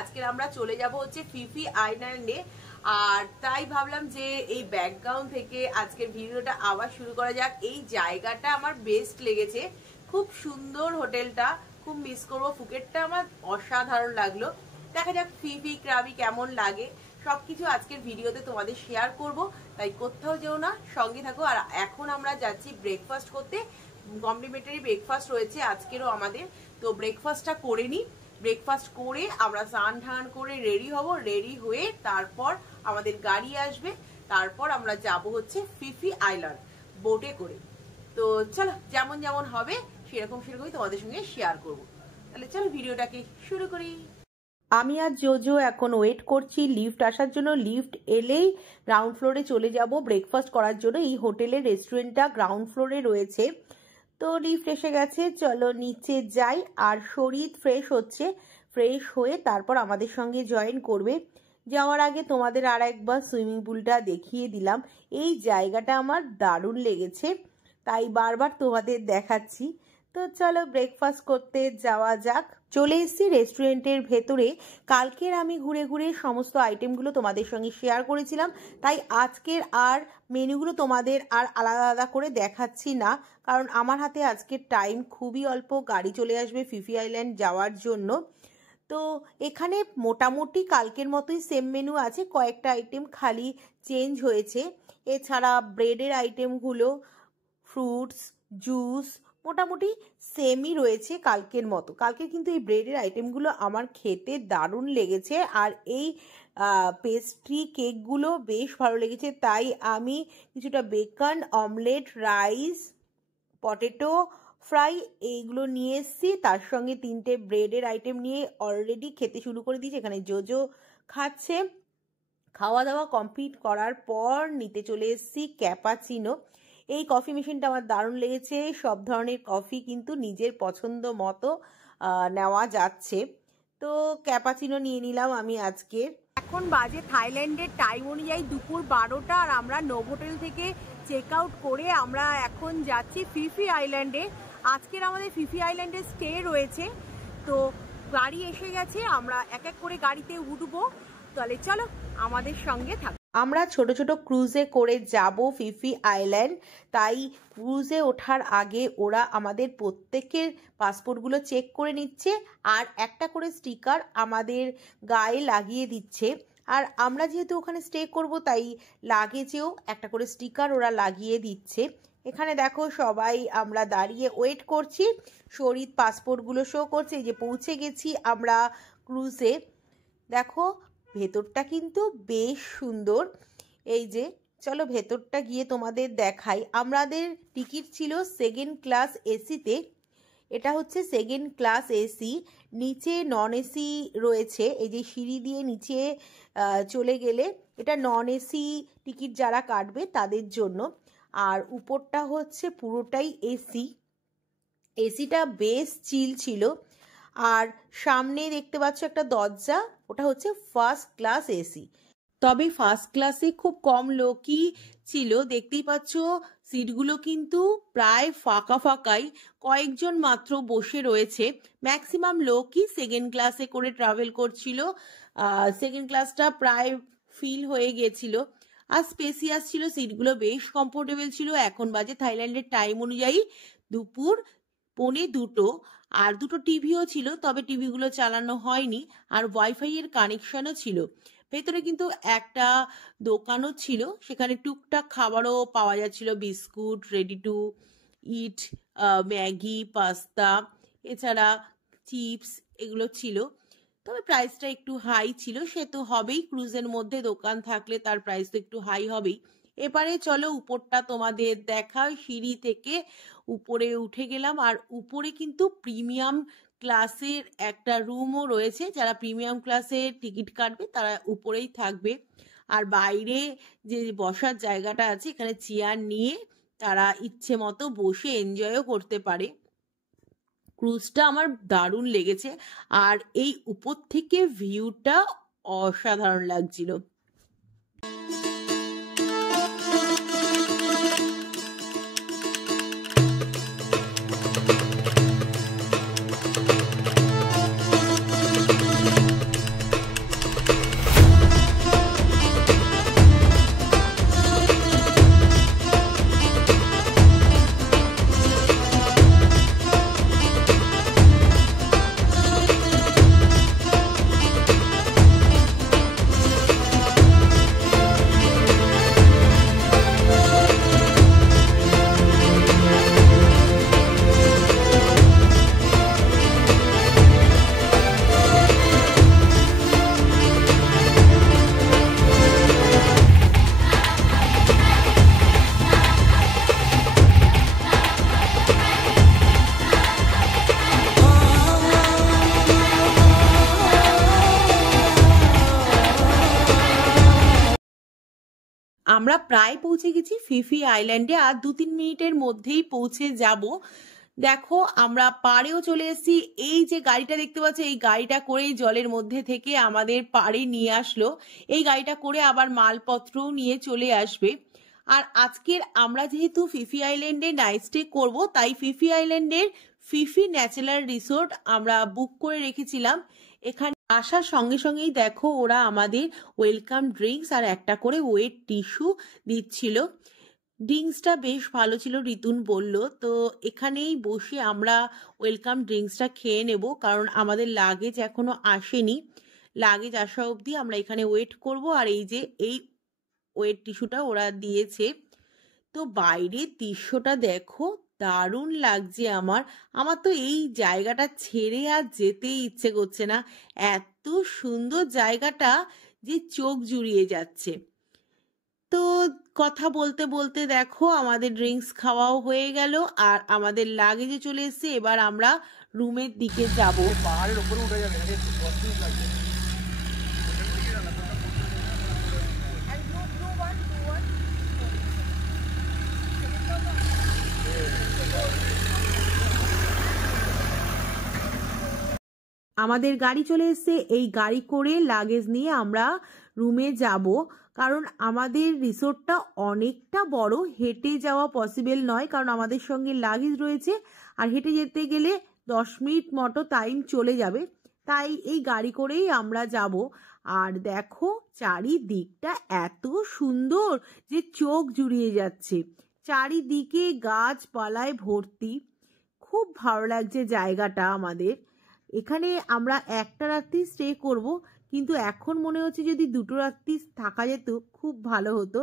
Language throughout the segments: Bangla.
আজকে আমরা চলে যাব হচ্ছে ফিফি আইল্যান্ডে। আর তাই ভাবলাম যে এই ব্যাকগ্রাউন্ড থেকে আজকের ভিডিওটা আবার শুরু করা যাক। এই জায়গাটা আমার বেস্ট লেগেছে, খুব সুন্দর হোটেলটা, খুব মিস করবো। ফুকেটটা আমার অসাধারণ লাগলো। দেখা যাক ফিফি ক্রাবি কেমন লাগে, সবকিছু আজকের ভিডিওতে তোমাদের শেয়ার করব। তাই কোথাও যেও না, সঙ্গে থাকো। আর এখন আমরা যাচ্ছি ব্রেকফাস্ট করতে। কমপ্লিমেন্টারি ব্রেকফাস্ট রয়েছে আজকেরও আমাদের, তো ব্রেকফাস্টটা করে নিই। ব্রেকফাস্ট করে আমরা স্নান টান করে রেডি হব। রেডি হয়ে তারপর আমাদের গাড়ি আসবে, তারপর আমরা যাব হচ্ছে ফিফি আইল্যান্ড বোটে করে। তো চলো, যেমন যেমন হবে সেরকমই তোমাদের সঙ্গে শেয়ার করব। তাহলে চলো ভিডিওটাকে শুরু করি। আমি আর জোজো এখন ওয়েট করছি লিফট আসার জন্য। লিফট এলেই গ্রাউন্ড ফ্লোরে চলে যাব ব্রেকফাস্ট করার জন্য। এই হোটেলের রেস্টুরেন্টটা গ্রাউন্ড ফ্লোরে রয়েছে। তো লিফট এসে গেছে, চলো নিচে যাই। আর শরীর ফ্রেশ হচ্ছে, ফ্রেশ হয়ে তারপর আমাদের সঙ্গে জয়েন করবে। যাওয়ার আগে তোমাদের আর একবার সুইমিং পুলটা দেখিয়ে দিলাম। এই জায়গাটা আমার দারুণ লেগেছে, তাই বারবার তোমাদের দেখাচ্ছি। তো চলো ব্রেকফাস্ট করতে যাওয়া যাক। চলে এসেছি রেস্টুরেন্টের ভেতরে। কালকের আমি ঘুরে ঘুরে সমস্ত আইটেমগুলো তোমাদের সঙ্গে শেয়ার করেছিলাম, তাই আজকের আর মেনুগুলো তোমাদের আর আলাদা আলাদা করে দেখাচ্ছি না, কারণ আমার হাতে আজকের টাইম খুবই অল্প। গাড়ি চলে আসবে ফিফি আইল্যান্ড যাওয়ার জন্য। তো এখানে মোটামুটি কালকের মতোই সেম মেনু আছে, কয়েকটা আইটেম খালি চেঞ্জ হয়েছে। এছাড়া ব্রেডের আইটেমগুলো, ফ্রুটস, জুস মোটামুটি সেমই রয়েছে কালকের মতো। কালকে কিন্তু এই ব্রেডের আইটেমগুলো আমার খেতে দারুণ লেগেছে, আর এই পেস্ট্রি কেকগুলো বেশ ভালো লেগেছে। তাই আমি কিছুটা beacon, omelette, rice, potato fry এইগুলো নিয়ে এসেছি। তার সঙ্গে 3টে ব্রেডের আইটেম নিয়ে অলরেডি খেতে শুরু করে দিয়েছি। এখানে জোজো খাচ্ছে। খাওয়া দাওয়া কমপ্লিট করার পর নিতে চলে এসেছি ক্যাপাচিনো। এই কফি মেশিনটা আমার দারুণ লেগেছে। সব ধরনের কফি কিন্তু নিজের পছন্দ মতো নেওয়া যাচ্ছে। তো ক্যাপাচিনো নিয়ে নিলাম আমি আজকে। এখন বাজে থাইল্যান্ডের টাইম অনুযায়ী দুপুর 12টা, আর আমরা নোভোটেল থেকে চেক আউট করে আমরা এখন যাচ্ছি ফিফি আইল্যান্ডে। আজকের আমাদের ফিফি আইল্যান্ডে স্টে রয়েছে। তো গাড়ি এসে গেছে, আমরা এক এক করে গাড়িতে উঠবো। তাহলে চলো আমাদের সঙ্গে থাকো। আমরা ছোট ছোট ক্রুজে করে যাব ফিফি আইল্যান্ড। তাই ক্রুজে ওঠার আগে ওরা আমাদের প্রত্যেকের পাসপোর্টগুলো চেক করে নিচ্ছে, আর একটা করে স্টিকার আমাদের গায়ে লাগিয়ে দিচ্ছে। আর আমরা যেহেতু ওখানে স্টে করব, তাই লাগেজেও একটা করে স্টিকার ওরা লাগিয়ে দিচ্ছে। এখানে দেখো সবাই আমরা দাঁড়িয়ে ওয়েট করছি। শরীর পাসপোর্টগুলো শো করছে। এই যে পৌঁছে গেছি আমরা ক্রুজে। দেখো ভেতরটা কিন্তু বেশ সুন্দর। এই যে চলো ভেতরটা গিয়ে তোমাদের দেখাই। আমাদের টিকিট ছিল সেকেন্ড ক্লাস এসিতে। এটা হচ্ছে সেকেন্ড ক্লাস এসি। নিচে নন এসি রয়েছে। এই যে সিঁড়ি দিয়ে নিচে চলে গেলে এটা নন এসি টিকিট যারা কাটবে তাদের জন্য। আর উপরটা হচ্ছে পুরোটাই এসি। এসিটা বেশ চিল ছিল। আর সামনে দেখতে পাচ্ছ একটা দরজা, ওটা হচ্ছে ফার্স্ট ক্লাস এসি। তবে ফার্স্ট ক্লাসে খুব কম লোকই ছিল। দেখতেই পাচ্ছ সিটগুলো কিন্তু প্রায় ফাঁকা ফাঁকাই, কয়েকজন মাত্র বসে রয়েছে। ম্যাক্সিমাম লোকই সেকেন্ড ক্লাসে করে ট্রাভেল করছিল। সেকেন্ড ক্লাসটা প্রায় ফিল হয়ে গেছিল। আর স্পেসিয়াস ছিল, সিটগুলো বেশ কমফোর্টেবল ছিল। এখন বাজে থাইল্যান্ডের টাইম অনুযায়ী দুপুর 1:45। আর 2টো টিভিও ছিল, তবে টিভিগুলো চালানো হয়নি। আর ওয়াইফাই এর কানেকশনও ছিল। ভেতরে কিন্তু একটা দোকানও ছিল, সেখানে টুকটাক খাবারও পাওয়া যাচ্ছিল, biscuit, ready to it, Maggi, pasta, এছাড়া চিপস এগুলো ছিল। তবে প্রাইসটা একটু হাই ছিল, সে তো হবেই, ক্রুজের মধ্যে দোকান থাকলে তার প্রাইস তো একটু হাই হবেই। এবারে চলো উপরটা তোমাদের দেখাও। সিঁড়ি থেকে উপরে উঠে গেলাম। আর উপরে কিন্তু প্রিমিয়াম ক্লাসের একটা রুমও রয়েছে। যারা প্রিমিয়াম ক্লাসের টিকিট কাটবে তারা উপরেই থাকবে। আর বাইরে যে বসার জায়গাটা আছে, এখানে চেয়ার নিয়ে তারা ইচ্ছে মতো বসে এনজয়ও করতে পারে। ক্রুজটা আমার দারুণ লেগেছে। আর এই উপর থেকে ভিউটা অসাধারণ লাগছিল। আমরা প্রায় পৌঁছে গেছি ফিফি আইল্যান্ডে, আর 2-3 মিনিটের মধ্যেই পৌঁছে যাব। দেখো আমরা পাড়েও চলে এসেছি। এই যে গাড়িটা দেখতে পাচ্ছ, এই গাড়িটা করেই জলের মধ্যে থেকে আমাদের পাড়ে নিয়ে আসলো। এই গাড়িটা করে আবার মালপত্রও নিয়ে চলে আসবে। আর আজকের আমরা যেহেতু ফিফি আইল্যান্ডে নাইট স্টে করবো, তাই ফিফি আইল্যান্ডের ফিফি ন্যাচারাল রিসোর্ট আমরা বুক করে রেখেছিলাম। এখানে আসার সঙ্গে সঙ্গেই দেখো ওরা আমাদের ওয়েলকাম ড্রিঙ্কস আর একটা করে ওয়েট টিস্যু দিচ্ছিল। ড্রিঙ্কসটা বেশ ভালো ছিল, রিতুন বলল। তো এখানেই বসে আমরা ওয়েলকাম ড্রিঙ্কসটা খেয়ে নেব, কারণ আমাদের লাগেজ এখনো আসেনি। লাগেজ আসা অবধি আমরা এখানে ওয়েট করব। আর এই যে এই ওয়েট টিস্যুটা ওরা দিয়েছে। তো বাইরের দৃশ্যটা দেখো, দারুণ লাগছে আমার। আমার তো এই জায়গাটা ছেড়ে আর যেতেই ইচ্ছে করছে না, এত সুন্দর জায়গাটা যে চোখ জুড়িয়ে যাচ্ছে। তো কথা বলতে বলতে দেখো আমাদের ড্রিঙ্কস খাওয়াও হয়ে গেল, আর আমাদের লাগেজে চলে এসেছে। এবার আমরা রুমের দিকে যাব। পাহাড়ের উপরে উঠে যাবে, আমাদের গাড়ি চলে এসেছে। এই গাড়ি করে লাগেজ নিয়ে আমরা রুমে যাব, কারণ আমাদের রিসোর্টটা অনেকটা বড়, হেঁটে যাওয়া পসিবল নয়, কারণ আমাদের সঙ্গে লাগেজ রয়েছে। আর হেঁটে যেতে গেলে 10 মিনিট মতো টাইম চলে যাবে, তাই এই গাড়ি করেই আমরা যাব। আর দেখো চারিদিকটা এত সুন্দর যে চোখ জুড়িয়ে যাচ্ছে, চারিদিকে গাছপালায় ভর্তি। খুব ভালো লাগছে জায়গাটা আমাদের। এখানে আমরা একটা রাত্রি স্টে করব, কিন্তু এখন মনে হচ্ছে যদি 2টো রাত্রি থাকা যেত খুব ভালো হতো।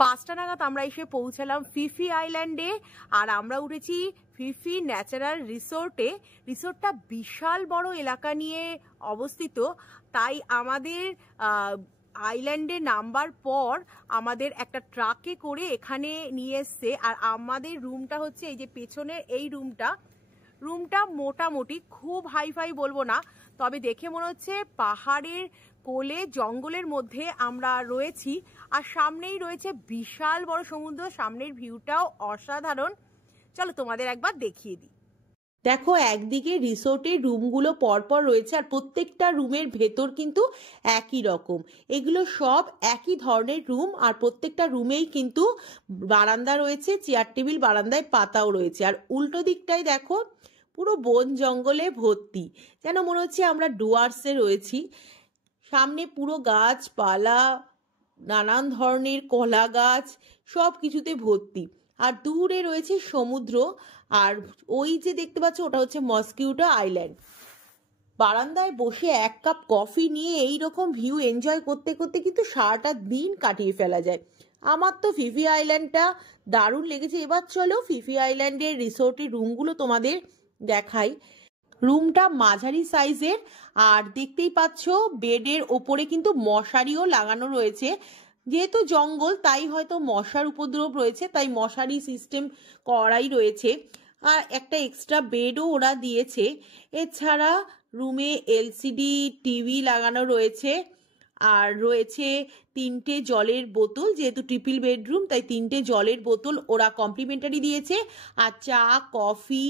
5টা নাগাদ আমরা এসে পৌঁছালাম ফিফি আইল্যান্ডে, আর আমরা উঠেছি ফিফি ন্যাচারাল রিসোর্টে। রিসোর্টটা বিশাল বড় এলাকা নিয়ে অবস্থিত, তাই আমাদের আইল্যান্ডে নামবার পর আমাদের একটা ট্রাকে করে এখানে নিয়ে এসছে। আর আমাদের রুমটা হচ্ছে এই যে পেছনের এই রুমটা মোটামুটি খুব হাইফাই বলবো না, তবে দেখে মনে হচ্ছে পাহাড়ের কোলে জঙ্গলের মধ্যে আমরা রয়েছি। আর সামনেই রয়েছে বিশাল বড় সমুদ্র, সামনের ভিউটাও অসাধারণ। চলো তোমাদের একবার দেখিয়ে দিই। দেখো একদিকে রিসোর্টের রুমগুলো পরপর রয়েছে, আর প্রত্যেকটা রুমের ভেতর কিন্তু একই রকম। এগুলো সব একই ধরনের রুম, আর প্রত্যেকটা রুমেই কিন্তু বারান্দা রয়েছে, চেয়ার টেবিল বারান্দায় পাতাও রয়েছে। আর উল্টো দিকটায় দেখো পুরো বন জঙ্গলে ভর্তি, যেন মনে হচ্ছে আমরা ডুয়ার্সে রয়েছি। সামনে পুরো গাছপালা, নানান ধরনের কলা গাছ, সব কিছুতে ভর্তি। আর দূরে রয়েছে সমুদ্র, আর ওই যে দেখতে পাচ্ছ ওটা হচ্ছে মস্কিউটো আইল্যান্ড। বারান্দায় বসে 1 কাপ কফি নিয়ে এই রকম ভিউ এনজয় করতে করতে কিন্তু সারাটা দিন কাটিয়ে ফেলা যায়। আমার তো ফিফি আইল্যান্ডটা দারুণ লেগেছে। এবার চলো ফিফি আইল্যান্ডের রিসোর্টের রুমগুলো তোমাদের দেখাই। রুমটা মাঝারি সাইজের, আর দেখতেই পাচ্ছ বেডের ওপরে কিন্তু মশারিও লাগানো রয়েছে। যেহেতু জঙ্গল তাই হয়তো মশার উপদ্রব রয়েছে, তাই মশারি সিস্টেম করাই রয়েছে। আর একটা এক্সট্রা বেডও ওরা দিয়েছে। এছাড়া রুমে এলসিডি টিভি লাগানো রয়েছে, আর রয়েছে 3টে জলের বোতল। যেহেতু ট্রিপল বেডরুম তাই 3টে জলের বোতল ওরা কমপ্লিমেন্টারি দিয়েছে। আর চা, কফি,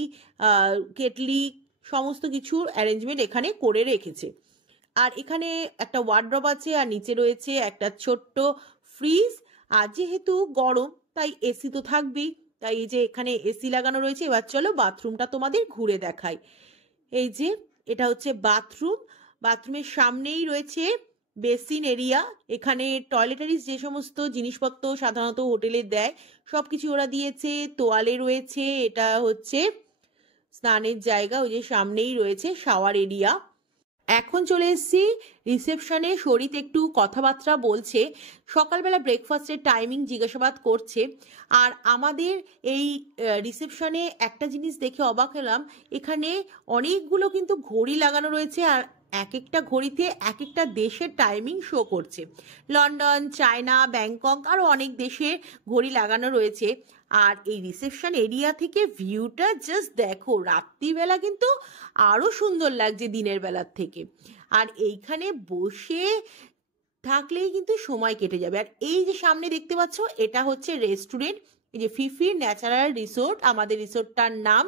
কেটলি সমস্ত কিছুর অ্যারেঞ্জমেন্ট এখানে করে রেখেছে। আর এখানে একটা ওয়ার্ড্রপ আছে, আর নিচে রয়েছে একটা ছোট্ট ফ্রিজ। আর যেহেতু গরম তাই এসি তো থাকবেই, তাই এই যে এখানে এসি লাগানো রয়েছে। এবার চলো বাথরুমটা তোমাদের ঘুরে দেখাই। এই যে এটা হচ্ছে বাথরুম। বাথরুমের সামনেই রয়েছে বেসিন এরিয়া। এখানে টয়লেটারিজ যে সমস্ত জিনিসপত্র সাধারণত হোটেলে দেয় সব কিছু ওরা দিয়েছে। তোয়ালে রয়েছে, এটা হচ্ছে স্নানের জায়গা। ওই যে সামনেই রয়েছে শাওয়ার এরিয়া। এখন চলে এসেছি রিসেপশনে। শরীত একটু কথাবার্তা বলছে, সকালবেলা ব্রেকফাস্টের টাইমিং জিজ্ঞাসাবাদ করছে। আর আমাদের এই রিসেপশনে একটা জিনিস দেখে অবাক হলাম, এখানে অনেকগুলো কিন্তু ঘড়ি লাগানো রয়েছে, আর এক একটা ঘড়িতে এক একটা দেশের টাইমিং শো করছে। লন্ডন, চায়না, ব্যাংকক আরও অনেক দেশের ঘড়ি লাগানো রয়েছে। আর এই রিসেপশন এরিয়া থেকে ভিউটা জাস্ট দেখো, রাত্রিবেলা কিন্তু আরও সুন্দর লাগছে দিনের বেলার থেকে। আর এইখানে বসে থাকলেই কিন্তু সময় কেটে যাবে। আর এই যে সামনে দেখতে পাচ্ছ, এটা হচ্ছে রেস্টুরেন্ট, এই যে ফিফি ন্যাচারাল রিসোর্ট আমাদের রিসোর্টটার নাম।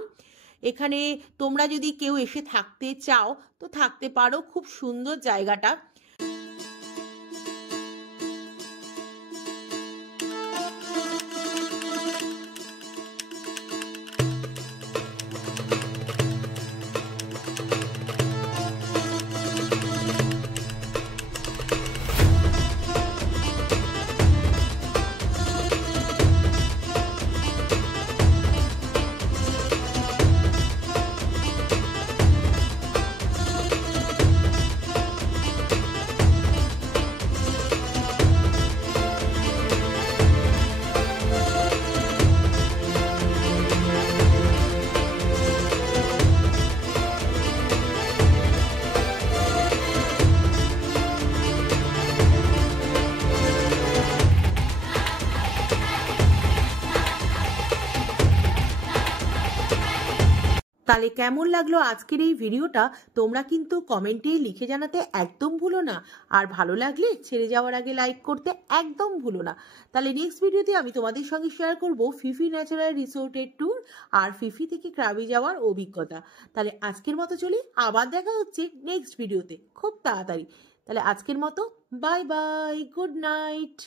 এখানে তোমরা যদি কেউ এসে থাকতে চাও তো থাকতে পারো, খুব সুন্দর জায়গাটা। তাহলে কেমন লাগলো আজকের এই ভিডিওটা তোমরা কিন্তু কমেন্টে লিখে জানাতে একদম ভুলো না। আর ভালো লাগলে ছেড়ে যাওয়ার আগে লাইক করতে একদম ভুলো না। তাহলে নেক্সট ভিডিওতে আমি তোমাদের সঙ্গে শেয়ার করব ফিফি ন্যাচারাল রিসোর্টের ট্যুর আর ফিফি থেকে ক্রাবি যাওয়ার অভিজ্ঞতা। তাহলে আজকের মতো চলি, আবার দেখা হচ্ছে নেক্সট ভিডিওতে খুব তাড়াতাড়ি। তাহলে আজকের মতো বাই বাই, গুড নাইট।